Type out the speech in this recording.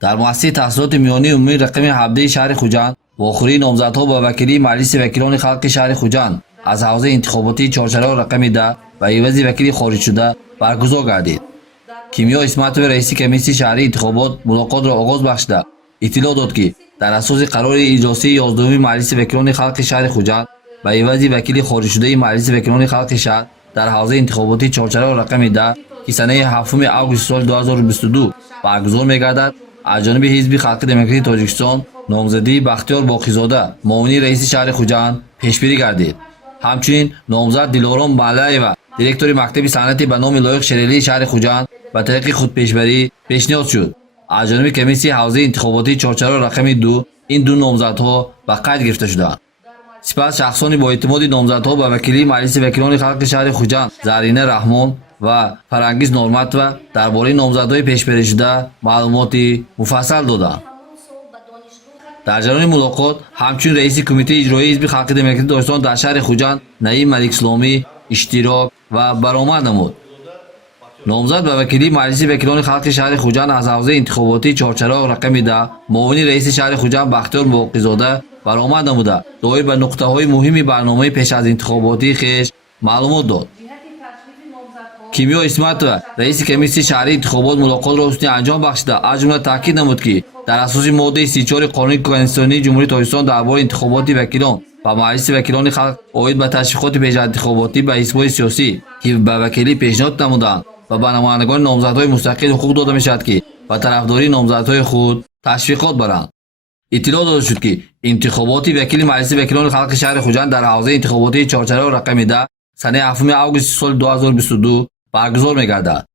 در مؤسسه تحصیلات میانی عمومی رقم 17 شهر خوجند واخوری نامزدها با وکیلی مجلس وکیلان خلق شهر خوجند از حوزه انتخاباتی چهارچراغ رقم 10 و عوض وکیل خارج شده برگزار گردید. کیمیا اسمت و رئیس کمیسیون شهری انتخابات ملاقات را آغاز بخشیده اطلاع داد که در اساس قرار اجلاسی 11 مجلس وکیلان خلق شهر خوجند و عوض وکیل خارج شده مجلس وکیلان خلق شهر در حوزه انتخاباتی چهارچراغ رقم 10 که سنه 7 آگوست سال 2022 برگزار می‌گردد، از جانب حزب خلق دموکراسی تاجیکستان نامزدی بختیار باقی‌زاده معاون رئیس شهر خوجند پیشبری گردید. همچنین نامزد دلارام ملایو دیرکتور مکتب صنعتی به نام لایق شریلی شهر خوجند به طریق خود پیشبری پیشنهاد شد. از جانب کمیسیون حوزه انتخاباتی چهارچراغ رقم 2 این دو نامزدها به قید گرفته شدند. سپس شخصانی با اعتماد نامزدها به وکیلی مجلس وکیلان خلق شهر خوجند زرینه رحمان و فرانگیز نورمتووا درباره نامزدهای پیشبری شده معلوماتی مفصل دادند. در جریان ملاقات همچنین رئیس کمیته اجرایی حزب خلق دموکراسی تاجیکستان در شهر خوجند نعیم ملک اسلامی اشتراک و برآمد نمود. نامزد به وکیلی مجلس وکیلان خلق شهر خوجند از حوزه انتخاباتی چهارچراغ رقم 10 معاون رئیس شهر خوجند بختیار باقی‌زاده برآمد نموده دایر به نقطه‌های مهم برنامه پیش از انتخاباتی خویش معلومات داد. کیمیا اسمت و رئیس کمیسیون شهری انتخابات ملاقات را حسنی انجام بخشیده از جمله تاکید نمود که در اساس ماده 34 قانون کنستیتوسیونی جمهوری تاجیکستان درباره انتخابات وکیلان و مجلس وکیلان خلق عاید به تشویقات پیش از انتخاباتی به حزب‌های سیاسی که به وکیلی پیشنهاد نمودند و به نمایندگان نامزدهای مستقل حقوق داده می‌شود که به طرفداری نامزدهای خود تشویقات برند. اطلاع داده شد که انتخابات وکیل مجلس وکیلان خلق شهر خوجند در حوزه انتخاباتی چهارچراغ رقم 10 سنه 7 آگوست سال 2022 برگزار می‌گردد.